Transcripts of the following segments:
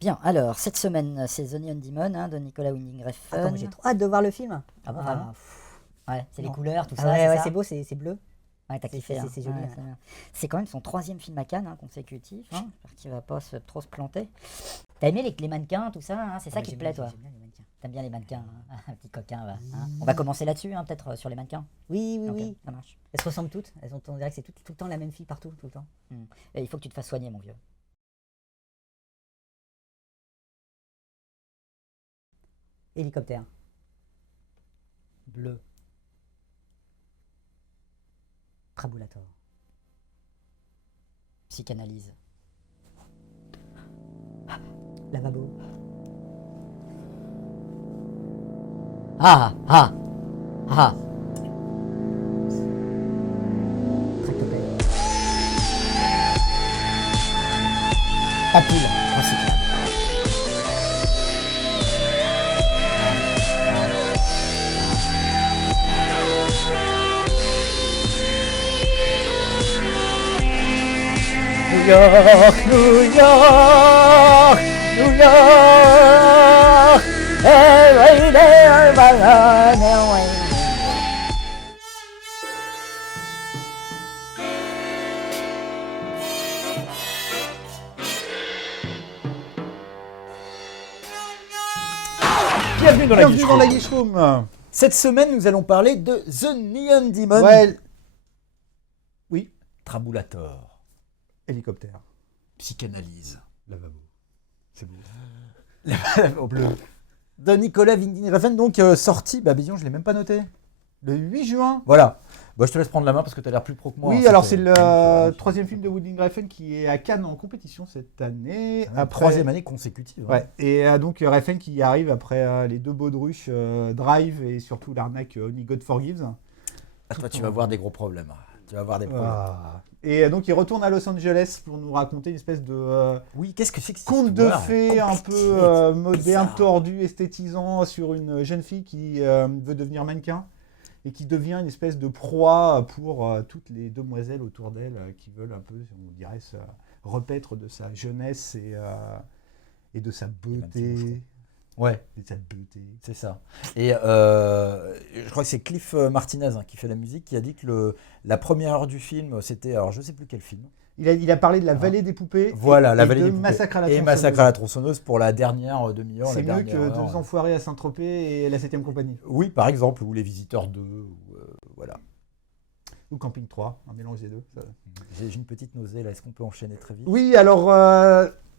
Bien, alors, cette semaine, c'est The Neon Demon de Nicolas Winding Attends, Refn. j'ai trop hâte de voir le film. Ah bon, Ah, vraiment Ouais, c'est les non. couleurs, tout Ah ça, ouais, c'est ouais, ça c'est beau, c'est bleu. Ouais, t'as kiffé, C'est hein. joli. Ouais, Ouais. c'est bien. C'est quand même son troisième film à Cannes, consécutif. J'espère qu'il va pas trop se planter. T'as aimé les mannequins, tout ça, c'est ça qui te plaît, toi? J'aime bien les mannequins. T'aimes bien les mannequins, un petit coquin, va. On va commencer là-dessus, peut-être, sur les mannequins. Oui, oui, Ok, oui. ça marche. Elles se ressemblent toutes. On dirait que c'est tout le temps la même fille partout, tout le temps. Et il faut que tu te fasses soigner, mon vieux. Hélicoptère. Bleu. Trabulator. Psychanalyse. Lavabo. Ah, ah, ah. Tractopelle. Empile, recyclable. New York, New York, New York, every day I run away. Bienvenue dans la Bienvenue Geek dans la Room. Geek Room. Cette semaine, nous allons parler de The Neon Demon. Ouais. Oui, Trabulator. hélicoptère. Psychanalyse. Lavabo. C'est beau. Au bleu. De Nicolas Winding Refn, donc sorti, Babillon, je ne l'ai même pas noté. Le 8 juin. Voilà. Bon, je te laisse prendre la main parce que tu as l'air plus pro que moi. Oui, hein, alors c'était- c'est le troisième film de Winding Refn qui est à Cannes en compétition cette année. La troisième année consécutive. hein. Ouais. Et donc Refn qui arrive après les deux baudruches Drive et surtout l'arnaque Only God Forgives. Ah, toi, tu vas voir des gros problèmes. Tu vas voir des problèmes. Ah. Et donc il retourne à Los Angeles pour nous raconter une espèce de Oui, qu'est-ce que c'est que cette conte de histoire fées un compliquée, peu moderne, bizarre. tordu, esthétisant sur une jeune fille qui veut devenir mannequin et qui devient une espèce de proie pour toutes les demoiselles autour d'elle qui veulent un peu, on dirait, se repaître de sa jeunesse et de sa beauté. Ouais, Et de sa beauté. c'est ça. Et je crois que c'est Cliff Martinez qui fait la musique qui a dit que la première heure du film, c'était, alors je sais plus quel film. Il a parlé de la vallée des poupées Voilà, la vallée de des poupées. Massacre à la Et tronçonneuse. Massacre à la tronçonneuse pour la dernière demi-heure. C'est la mieux dernière que heure. Deux enfoirés à Saint-Tropez et la 7ème compagnie. Oui, par exemple, ou Les Visiteurs 2, ou, voilà. Ou Camping 3, un mélange des deux. ça. J'ai une petite nausée là, est-ce qu'on peut enchaîner très vite? Oui, alors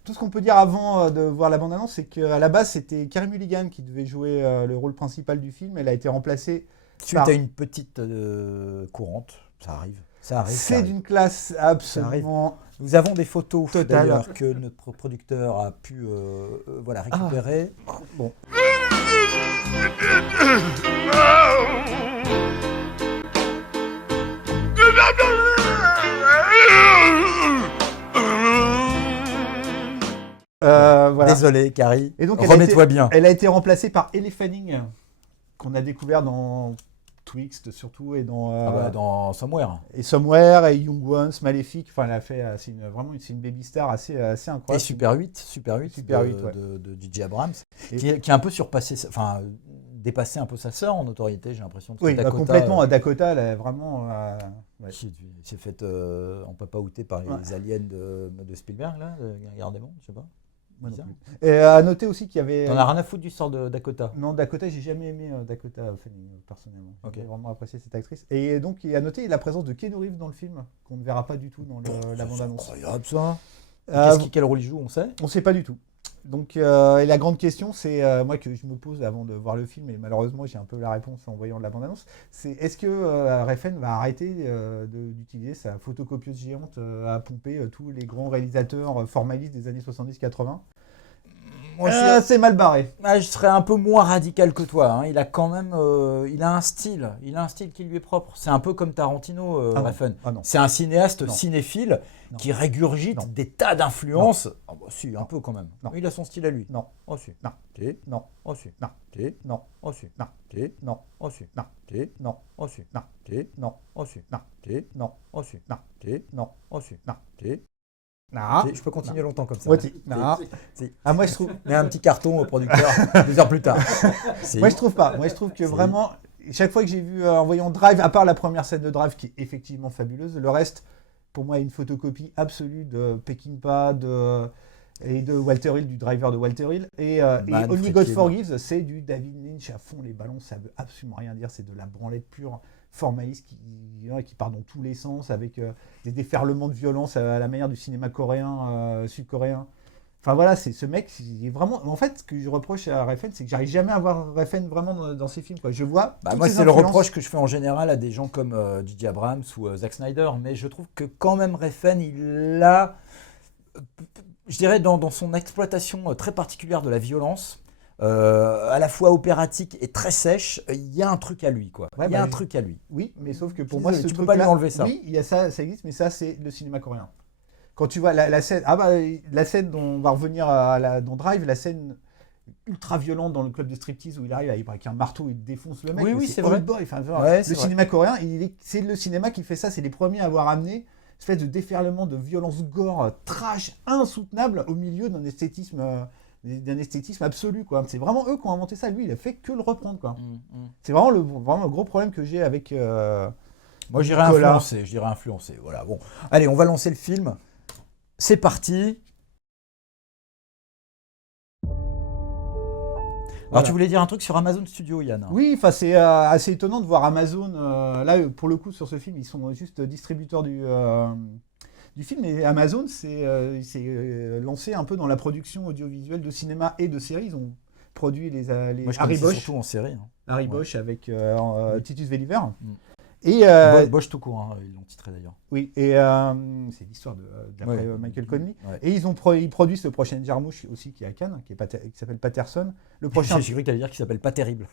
tout ce qu'on peut dire avant de voir la bande-annonce, c'est qu'à la base, c'était Carey Mulligan qui devait jouer le rôle principal du film. Elle a été remplacée. Suite à une petite courante, ça arrive. Ça arrive. ça C'est arrive. d'une classe absolument. Nous avons des photos Totale. d'ailleurs que notre producteur a pu voilà, récupérer. Bon. Voilà. Désolé, Carrie. Et donc, remets-toi bien. Elle a été remplacée par Elle Fanning, qu'on a découvert dans Twixt surtout et Dans Somewhere. et Somewhere et Young Ones, Maléfique. Enfin, elle a fait. C'est une baby star assez incroyable. Et Super 8 Super de, 8, ouais. de DJ Abrams, Et- qui a un peu surpassé, enfin, dépassé un peu sa sœur en notoriété, j'ai l'impression. parce que Oui, bah, Dakota, complètement. Dakota, elle est vraiment. Ouais. qui s'est faite en papa outé par les aliens de Spielberg, là, de Guerre des Mondes, je sais pas. Moi non Bizarre. plus. Et à noter aussi qu'il y avait. T'en as rien à foutre du sort de Dakota. Non, Dakota, j'ai jamais aimé Dakota Fanning, personnellement. Ok. J'ai vraiment apprécié cette actrice. Et donc, il y a noté la présence de Keanu Reeves dans le film, qu'on ne verra pas du tout dans la C'est bande-annonce. incroyable ça. Euh, Quel rôle il joue, on sait? On ne sait pas du tout. Donc, et la grande question, c'est moi que je me pose avant de voir le film, et malheureusement, j'ai un peu la réponse en voyant la bande-annonce, c'est est-ce que Refn va arrêter d'utiliser sa photocopieuse géante à pomper tous les grands réalisateurs formalistes des années 70-80? Moi, je C'est mal barré. je serais un peu moins radical que toi. hein. Il a quand même, il a un style qui lui est propre. C'est un peu comme Tarantino, Ah non. Refn. Ah non. C'est un cinéaste Non. cinéphile Non. qui régurgite Non. des tas d'influences. Ah bah si, un peu quand même. Non. Il a son style à lui. Non. Oh si. Non. T'es. Non. Oh si. Non. T'es. Non. Oh si. Non. T'es. Non. Oh si. Non. T'es. Non. Oh si. Non. T'es. Non. Oh si. Non. T'es. Non. Oh si. Non. T'es. Non. Oh si. Non. T'es. Non. Je peux continuer longtemps comme ça. Ouais, non. Si. Ah, moi, je trouve. Mets un petit carton au producteur 2 heures plus tard. Si. Moi, je trouve pas. Moi, je trouve que Si. vraiment, chaque fois que j'ai vu en voyant Drive, à part la première scène de Drive qui est effectivement fabuleuse, le reste, pour moi, est une photocopie absolue de Peckinpah et de Walter Hill, du driver de Walter Hill. Et Only God Forgives, c'est du David Lynch à fond. Les ballons, ça veut absolument rien dire. C'est de la branlette pure, formaliste qui part dans tous les sens avec des déferlements de violence à la manière du cinéma coréen, sud-coréen. Enfin voilà, c'est ce mec, il est vraiment. En fait, ce que je reproche à Refn, c'est que j'arrive jamais à voir Refn vraiment dans ses films. Quoi. Je vois. Moi, c'est le reproche que je fais en général à des gens comme J.J. Abrams ou Zack Snyder, mais je trouve que quand même Refn, il a, je dirais, dans son exploitation très particulière de la violence, à la fois opératique et très sèche, il y a un truc à lui, quoi. Ouais, il y a un truc à lui. Oui, mais sauf que pour Je moi, disais, ce tu peux pas lui enlever ça. Oui, il y a ça existe, mais ça, c'est le cinéma coréen. Quand tu vois la scène, la scène dont on va revenir dans Drive, la scène ultra violente dans le club de striptease où il arrive avec un marteau, il défonce le mec. Oui, c'est Old vrai. Boy. Enfin, Ouais, le cinéma coréen, c'est le cinéma qui fait ça. C'est les premiers à avoir amené une espèce de déferlement de violence gore, trash, insoutenable au milieu d'un esthétisme absolu, quoi. C'est vraiment eux qui ont inventé ça. Lui, il a fait que le reprendre, quoi. C'est vraiment le gros problème que j'ai avec. Moi, je dirais influencé. Voilà. Bon, allez, on va lancer le film. C'est parti. Alors, tu voulais dire un truc sur Amazon Studio, Yann? Oui, c'est assez étonnant de voir Amazon. Là, pour le coup, sur ce film, ils sont juste distributeurs du film. Et Amazon s'est lancé un peu dans la production audiovisuelle de cinéma et de séries. Ils ont produit les Moi, je Harry connaissais Bosch, surtout en série. Harry Bosch avec Titus Welliver. Et Et Bosch tout court, hein, ils l'ont titré d'ailleurs. oui, et c'est l'histoire d'après Michael Connelly. Ouais. Et ils produisent le prochain Jarmusch aussi qui est à Cannes, qui s'appelle Patterson. Le prochain, J'ai cru qu'elle allait dire qu'il s'appelle Pas Terrible.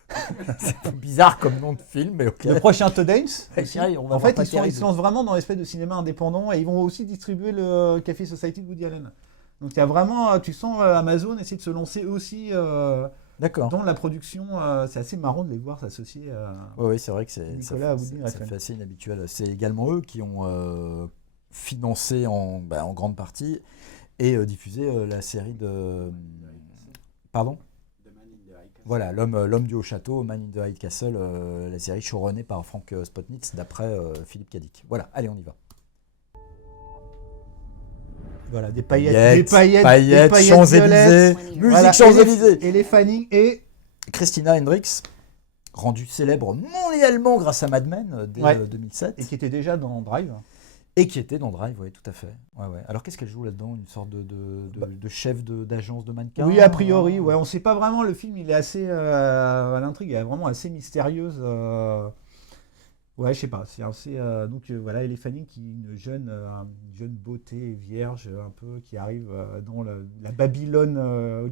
C'est bizarre comme nom de film, mais ok. le prochain Todd Haynes. aussi. Chérie, on va En voir fait, Pas ils Terrible. se lancent vraiment dans l'espèce de cinéma indépendant et ils vont aussi distribuer le Café Society de Woody Allen. Donc il y a vraiment, tu sens Amazon essayer de se lancer aussi D'accord. dans la production. C'est assez marrant de les voir s'associer. Oui, c'est vrai que ça Refn. fait assez inhabituel. C'est également eux qui ont financé en grande partie et diffusé la série de... Pardon ? Voilà, l'homme du haut château, Man in the High Castle, la série showrunnée par Frank Spotnitz d'après Philippe Cadic. Voilà, allez, on y va. Voilà, des paillettes Champs-Élysées, violettes. musique Voilà, Champs-Élysées. Et les Fanning et Christina Hendricks, rendue célèbre mondialement grâce à Mad Men dès 2007. qui était déjà dans Drive. Et qui était dans Drive, oui, tout à fait. Ouais. Alors qu'est-ce qu'elle joue là-dedans? Une sorte de chef d'agence de mannequins? Oui, a priori, ouais, on sait pas vraiment. Le film, il est assez. L'intrigue est vraiment assez mystérieuse. Ouais, je sais pas. C'est assez. Donc voilà, Ellie Fanning, qui est une jeune beauté vierge, un peu, qui arrive dans la Babylone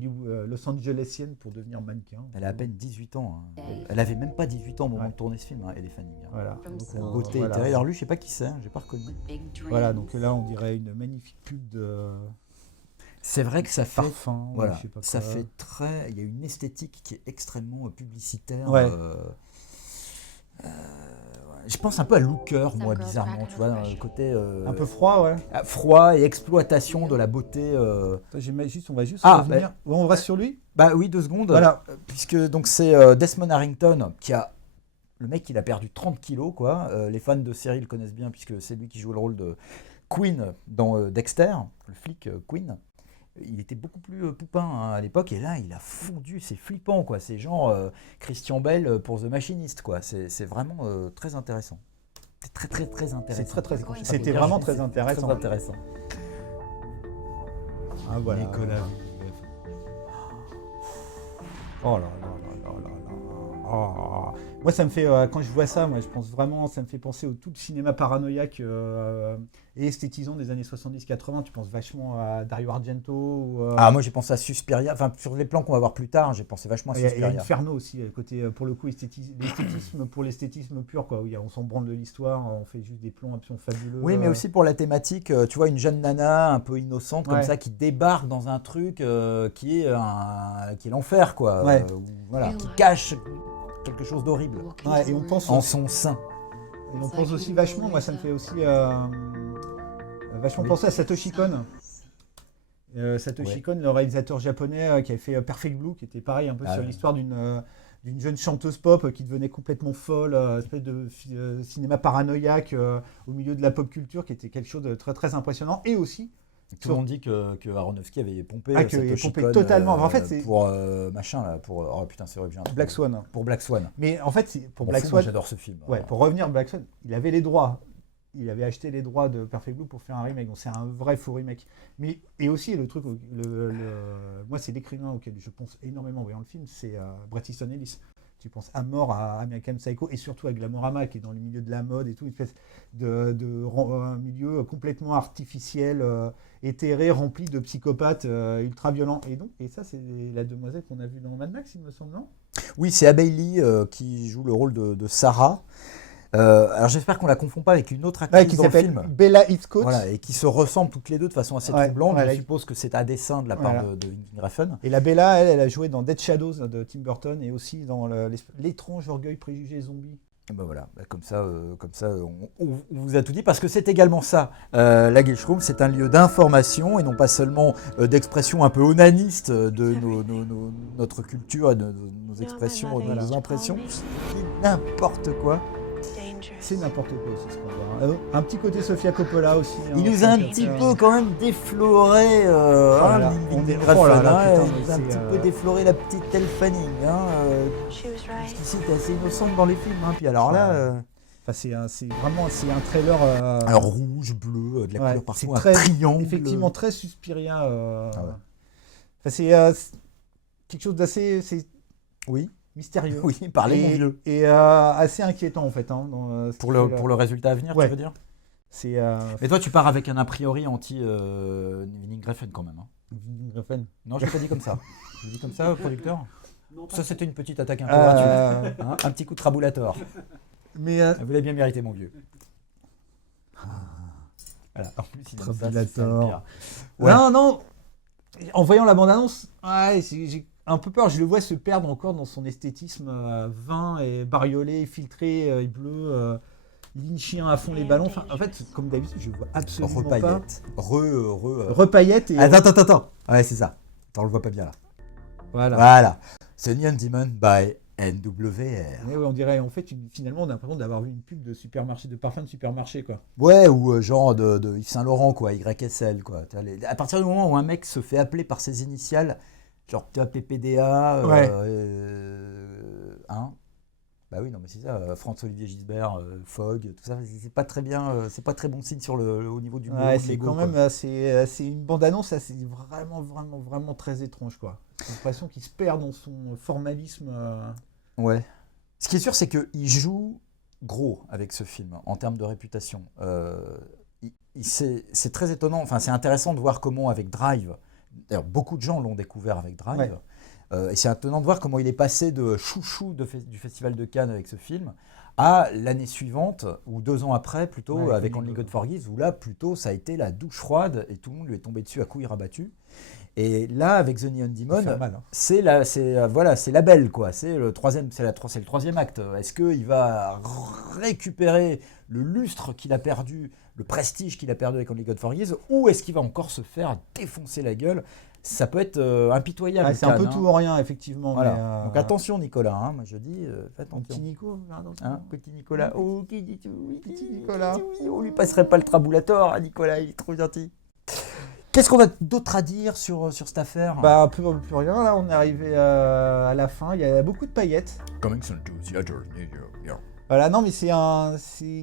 Los Angelesienne pour devenir mannequin. Elle a à peine 18 ans. Hein. Elle avait même pas 18 ans au moment de tourner ce film, hein, Ellie Fanning. Hein. Voilà. Donc, Une beauté voilà. terrible. Alors lui, je sais pas qui c'est, hein, j'ai pas reconnu. Voilà, donc là, on dirait une magnifique pub de C'est vrai que ça fait. parfum. ou Voilà, je sais pas ça quoi. fait très. Il y a une esthétique qui est extrêmement publicitaire. Ouais. Je pense un peu à Looker, moi, bizarrement, tu vois, dans le côté Un peu froid, ouais. froid et exploitation de la beauté. On va juste Ah, revenir. Ouais, on reste sur lui. Bah oui, 2 secondes. Voilà. Puisque donc c'est Desmond Harrington qui a. Le mec, il a perdu 30 kilos, quoi. Les fans de série le connaissent bien, puisque c'est lui qui joue le rôle de Queen dans Dexter, le flic Queen. Il était beaucoup plus poupin hein, à l'époque, et là, il a fondu, c'est flippant, quoi. C'est genre Christian Bale pour The Machinist, quoi. C'est vraiment très intéressant. C'est très intéressant. C'était vraiment très Très intéressant. intéressant. Ah, voilà. Nicolas. Oh là là là là là là. Oh. Moi, ça me fait, quand je vois ça, moi, je pense vraiment, ça me fait penser au tout le cinéma paranoïaque et esthétisant des années 70-80. Tu penses vachement à Dario Argento. Ah, moi j'ai pensé à Suspiria, enfin sur les plans qu'on va voir plus tard, j'ai pensé vachement à Il y a Suspiria. Inferno aussi, côté, pour le coup, l'esthétisme pour l'esthétisme pur, quoi. Où on s'en branle de l'histoire, on fait juste des plans absolument fabuleux. Oui, mais aussi pour la thématique, tu vois, une jeune nana un peu innocente comme Ouais. ça qui débarque dans un truc qui est l'enfer, quoi. Ouais. Voilà, qui cache quelque chose d'horrible Ouais, et on pense en son sein. Et on pense aussi vachement, moi ça me fait aussi vachement penser à Satoshi Kon. Satoshi Kon, le réalisateur japonais qui avait fait Perfect Blue, qui était pareil un peu sur l'histoire d'une jeune chanteuse pop qui devenait complètement folle, espèce de cinéma paranoïaque au milieu de la pop culture, qui était quelque chose de très très impressionnant. Et aussi, tout le monde dit que Aronofsky avait pompé Satoshi Kon totalement. En fait, pour machin là, pour oh putain c'est vrai, Black Swan. Pour Black Swan. Mais en fait, pour Black Swan, j'adore ce film. Ouais, pour revenir à Black Swan, il avait les droits. Il avait acheté les droits de Perfect Blue pour faire un remake. Donc c'est un vrai faux remake. Mais et aussi le truc, moi c'est l'écrivain auquel je pense énormément en voyant le film, c'est Bret Easton Ellis. Tu penses à mort à American Psycho et surtout à Glamorama qui est dans le milieu de la mode et tout, une espèce un milieu complètement artificiel, éthéré, rempli de psychopathes ultra violents. Et ça c'est la demoiselle qu'on a vue dans Mad Max, il me semble, non ? Oui, c'est Abbey Lee qui joue le rôle de Sarah. Alors j'espère qu'on la confond pas avec une autre actrice qui dans le s'appelle film. Bella Heathcote. Voilà, et qui se ressemblent toutes les deux de façon assez troublante. Je suppose que c'est à dessein de la part de Wing Refn. Et la Bella, elle a joué dans Dead Shadows de Tim Burton et aussi dans l'étrange orgueil préjugé zombie. Et ben voilà, comme ça on vous a tout dit, parce que c'est également ça, la Guild Room, c'est un lieu d'information et non pas seulement d'expression un peu onaniste de notre culture et de nos expressions, de nos impressions, n'importe quoi. C'est n'importe quoi aussi ce qu'on voit. Un petit côté Sofia Coppola aussi. Il nous a un petit peu quand même défloré, il nous a un petit peu défloré la petite Elle Fanning. Jusqu'ici, t'es assez innocente dans les films. Puis alors là... c'est vraiment un trailer... Alors rouge, bleu, de la couleur parfois, très, un triangle. Effectivement, très Suspiria. C'est quelque chose d'assez... Oui. Mystérieux. Oui, parlez mon vieux. Et assez inquiétant en fait. Pour le résultat à venir, tu veux dire ? Mais toi, tu pars avec un a priori anti-Winning Refn quand même. Winning Refn ? Non, je l'ai pas dit comme ça. Je l'ai dit comme ça, producteur ? Non, ça, c'était une petite attaque un peu gratuite. Un petit coup de trabulator. Mais vous l'avez bien mérité, mon vieux. Voilà. En plus, il trabulator. Non. En voyant la bande-annonce, j'ai un peu peur, je le vois se perdre encore dans son esthétisme vin et bariolé, filtré et bleu, lynchien à fond les ballons. Enfin, en fait, comme d'habitude, je vois absolument pas. Repaillette et... Attends. Ouais, c'est ça. Attends, on le voit pas bien là. Voilà. C'est Neon Demon by NWR. Mais ouais, on dirait, en fait, finalement, on a l'impression d'avoir vu une pub de supermarché, de parfum de supermarché, quoi. Ouais, ou genre de Yves Saint Laurent, quoi, YSL, quoi. À partir du moment où un mec se fait appeler par ses initiales, genre PPDA, bah oui, non, mais c'est ça, François-Olivier Gisbert, Fogg, tout ça, c'est pas très bien, c'est pas très bon signe au niveau du niveau. C'est quand même, c'est une bande-annonce, c'est vraiment très étrange, quoi. J'ai l'impression qu'il se perd dans son formalisme. Ouais. Ce qui est sûr, c'est qu'il joue gros avec ce film, en termes de réputation. C'est très étonnant, enfin, c'est intéressant de voir comment, avec Drive, d'ailleurs, beaucoup de gens l'ont découvert avec Drive. Et c'est étonnant de voir comment il est passé de chouchou du Festival de Cannes avec ce film à l'année suivante, ou 2 ans après, plutôt, avec Only God Forgives, où là, plutôt, ça a été la douche froide et tout le monde lui est tombé dessus à couilles rabattus. Et là, avec The Neon Demon, c'est la belle, quoi. C'est le troisième acte. Est-ce qu'il va récupérer le lustre qu'il a perdu, le prestige qu'il a perdu avec Only God Forgives, ou est-ce qu'il va encore se faire défoncer la gueule ? Ça peut être impitoyable. C'est un peu tout ou rien, effectivement. Voilà. Mais donc attention, Nicolas. Moi, je dis, faites attention. Petit Nico, petit Nicolas. Oh, petit Nicolas. On lui passerait pas le trabulator à Nicolas, il est trop gentil. Qu'est-ce qu'on a d'autre à dire sur cette affaire ? Plus rien. Là, on est arrivé à la fin. Il y a beaucoup de paillettes. Coming soon to theater. Voilà, non, mais c'est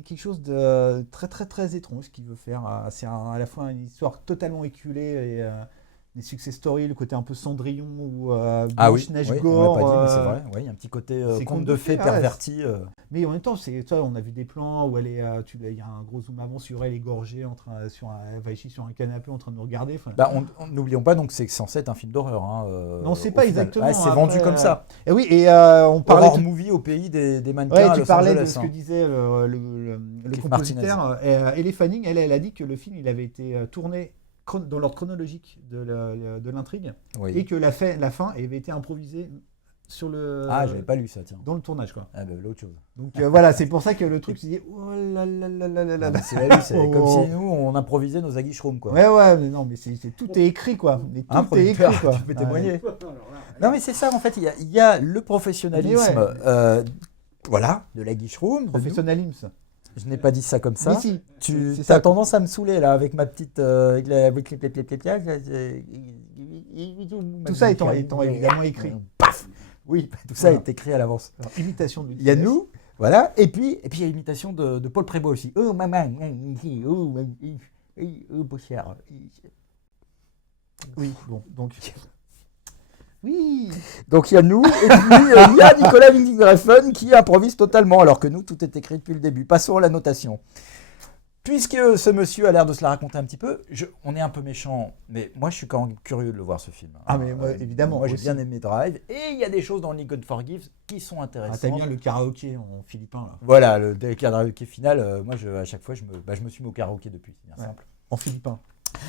quelque chose de très, très, très étrange qu'il veut faire. C'est à la fois une histoire totalement éculée et des success stories, le côté un peu Cendrillon ou Blanche-Neige Gore. On l'a pas dit, mais c'est vrai. Il y a un petit côté conte de fées perverti. Mais en même temps, on a vu des plans où il y a un gros zoom avant sur elle égorgée, elle va sur un canapé en train de nous regarder. N'oublions pas donc que c'est censé être un film d'horreur. Non, c'est pas exactement. C'est vendu comme ça. Et oui, on parlait horror movie au pays des mannequins. Tu parlais de ce que disait le compositeur. Elle Fanning, elle a dit que le film il avait été tourné dans l'ordre chronologique de l'intrigue et que la fin avait été improvisée sur le. Ah, j'avais pas lu ça, tiens. Dans le tournage, quoi. Ah, bah, l'autre chose. Donc voilà, c'est pour ça que le truc, tu dis, oh là là là là là là Non, là. mais c'est la vie, c'est comme Oh. si nous, on improvisait nos aguichroom, quoi. Ouais, mais non, mais tout est écrit, quoi. Mais tout Hein, est écrit, producteur, quoi. tu peux témoigner. Alors là, Non, mais c'est ça, en fait, il y a le professionnalisme, Mais voilà, de la guichroom. de nous. Professionnalisme. Je n'ai pas dit ça comme ça. Mais si. Tu c'est ça. as tendance à me saouler, là, avec ma petite... avec Tout ça étant évidemment écrit. Paf. Oui, tout ça Voilà. est écrit à l'avance. Alors, imitation de Il y a nous, voilà, et puis il y a l'imitation de Paul Prébost aussi. Oh maman, beau cher. Oui, bon, donc. Oui. Donc il y a nous, et puis il y a Nicolas Winding Refn qui improvise totalement, alors que nous, tout est écrit depuis le début. Passons à la notation. Puisque ce monsieur a l'air de se la raconter un petit peu, on est un peu méchant, mais moi je suis quand même curieux de le voir ce film. Ah, mais moi, évidemment, Moi j'ai aussi. bien aimé Drive, et il y a des choses dans Lincoln Forgives qui sont Ah, intéressantes. t'as bien le karaoké en philippin, là. Voilà, le karaoké final, moi à chaque fois je me suis mis au karaoké depuis, c'est bien Ouais. simple. En philippin.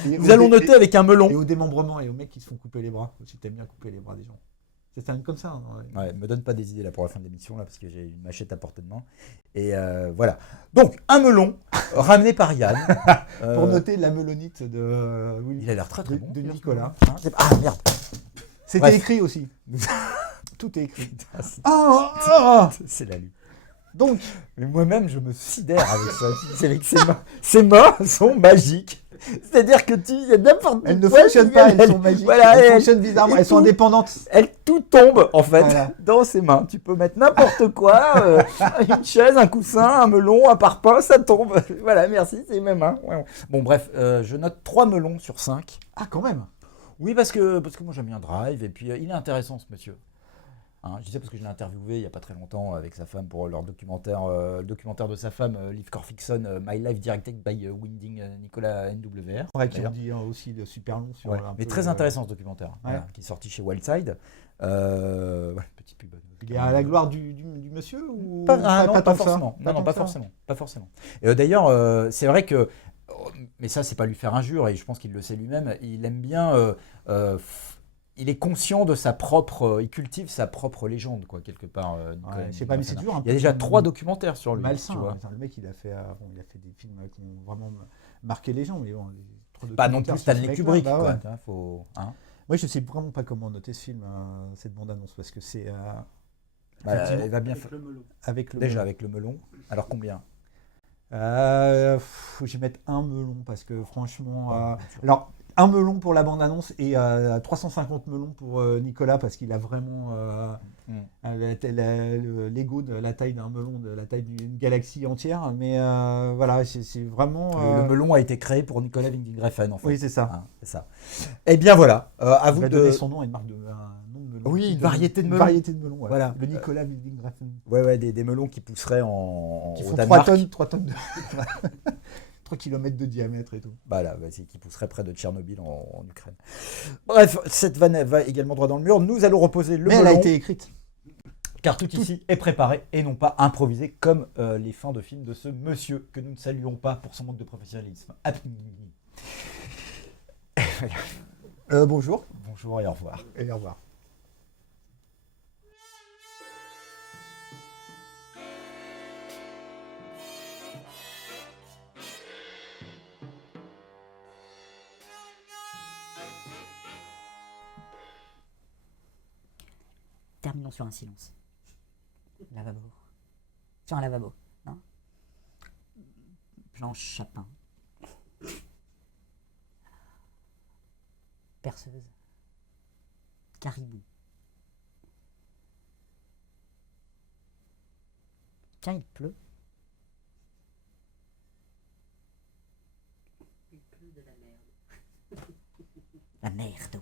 Nous allons noter avec un melon. Et au démembrement et aux mecs qui se font couper les bras. Aussi, t'aimes bien couper les bras des gens. Ça termine comme ça. Hein, ouais. Ouais, me donne pas des idées là pour la fin de l'émission là parce que j'ai une machette à portée de main. Et voilà. Donc un melon ramené par Yann. Pour noter la melonite de, Il a l'air très très de, bon. de Nicolas. Hein, ah merde. C'était Bref. écrit aussi. Tout est écrit. C'est- Ah. C'est la lutte. Donc, Mais moi-même je me sidère avec ça. C'est avec ces mains sont magiques. C'est-à-dire que il y a n'importe elles ne quoi fonctionnent qui pas, vienne, elles sont magiques. Voilà, elles elles- fonctionnent bizarrement, et elles sont tout. indépendantes. tout tombe en fait Voilà. dans ses mains. Tu peux mettre n'importe quoi, une chaise, un coussin, un melon, un parpaing, ça tombe. Voilà, merci, c'est mes mains. Ouais. Bon bref, je note 3 melons sur 5. Ah, quand même. Oui, parce que moi j'aime bien Drive, et puis il est intéressant ce monsieur. Hein, je disais parce que je l'ai interviewé il n'y a pas très longtemps avec sa femme pour leur documentaire, le documentaire de sa femme, Liv Corfickson, My Life Directed by Winding Nicolas NWR. Ouais, qui d'ailleurs. ont dit aussi de super long sur Ouais, un mais peu, très intéressant ce documentaire, voilà, qui est sorti chez Wildside. Ouais, petite pub. Il est à la gloire du monsieur ou Pas, non, pas tant que ça forcément. Non, tant pas que ça forcément. Pas forcément. Et d'ailleurs, c'est vrai que, mais ça, c'est pas lui faire injure, et je pense qu'il le sait lui-même. Il aime bien. Il est conscient de sa propre. Il cultive sa propre légende, quoi, quelque part. Nicolas Ouais, je sais pas, mais c'est Refn. dur. Un Il y a peu déjà comme 3 documentaires sur lui. Malsain. Tu vois. Le mec, il a fait des films qui ont vraiment marqué les gens. Mais bon, trop de Pas non documentaires plus sur ce Stanley mec-là, Kubrick, bah quoi. ouais. Hein, faut, hein. Moi, je sais vraiment pas comment noter ce film, cette bande-annonce, parce que c'est Bah, effectivement, elle va bien avec le melon. avec le déjà melon. avec le melon. Alors combien Je vais mettre un melon parce que franchement, alors un melon pour la bande-annonce et 350 melons pour Nicolas parce qu'il a vraiment l'ego de la taille d'un melon, de la taille d'une galaxie entière. Mais voilà, c'est vraiment. Le melon a été créé pour Nicolas Winding Refn, en fait. Oui, c'est ça. Hein, c'est ça. Eh bien voilà, à Il vous va de. donner son nom à une marque de un nom de melon. Oui, une Qui variété de donne- melons. Une variété de melons. Ouais. Voilà. Le Nicolas Winding Refn. Ouais, des melons qui pousseraient au Qui font Danemark. 3 tonnes de 3 km de diamètre et tout. Voilà, c'est qui pousserait près de Tchernobyl en Ukraine. Bref, cette vanne va également droit dans le mur. Nous allons reposer le Mais melon, elle a été écrite. car tout ici est préparé et non pas improvisé comme les fins de film de ce monsieur que nous ne saluons pas pour son manque de professionnalisme. Bonjour Bonjour et au revoir. et au revoir. Terminons sur un silence. Lavabo. Sur un lavabo. Hein. Planche chapin. Perceuse. Caribou. Tiens, il pleut. Il pleut de la merde. La merde.